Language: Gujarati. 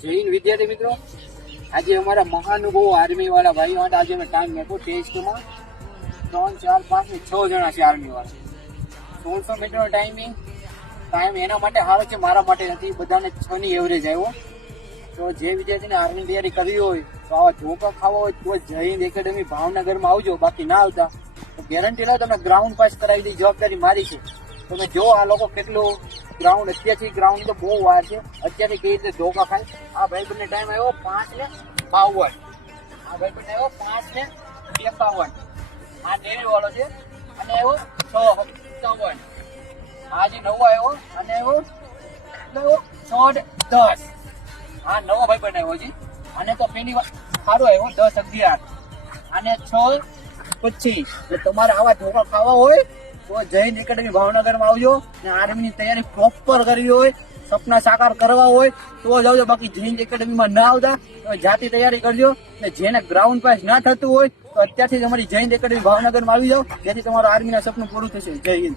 જય હિન્દ વિદ્યાર્થી મિત્રો, આજે અમારા મહાનુભાવો આર્મી વાળા ભાઈઓ માટે આજે અમે ટાઈમ મેપ્યો ટેસ્ટમાં 3, 4, 5 ને 6 જણા છે આર્મી વાળા. 1600 મીટરનો ટાઈમ એના માટે સારો છે, મારા માટે નથી. બધાને 6 ની એવરેજ આવ્યો. તો જે વિદ્યાર્થીને આર્મી તૈયારી કરવી હોય તો આવા ધોકા ખાવા હોય તો જય હિન્દ એકેડમી ભાવનગરમાં આવજો. બાકી ના આવતા તો ગેરંટી લો તમને ગ્રાઉન્ડ પાસ કરાવી દઈ, જવાબદારી મારી છે. તમે જો આ લોકો કેટલું ગ્રાઉન્ડ અત્યારથી ગ્રાઉન્ડ તો બહુ વાર છે, અત્યારથી કઈ રીતે ધોકા ખાય. આ ભાઈ બંને ટાઈમ આવ્યો 5 ને 52. આ ભાઈ બંને આવ્યો 5 ને 52. આ ડેરી વાળો છે અને આવ્યો 6:57. આ જે નવો આવ્યો અને આવ્યો 6:10. આ નવો ભાઈ બંને આવ્યો છે અને તો પેલી સારો આવ્યો 10:11 અને 6:25. તમારે આવા ધોકા ખાવા હોય તો જય હિન્દ એકેડમી ભાવનગરમાં આવજો. ને આર્મીની તૈયારી પ્રોપર કરવી હોય, સપના સાકાર કરવા હોય તો જ આવજો. બાકી જય હિન્દ એકેડમીમાં ના આવતા તો જાતે તૈયારી કરજો. ને જેને ગ્રાઉન્ડ પાસ ના થતું હોય તો અત્યારથી તમારી જય હિન્દ એકેડમી ભાવનગરમાં આવી જાઓ, જેથી તમારું આર્મીના સપનું પૂરું થશે. જય હિન્દ.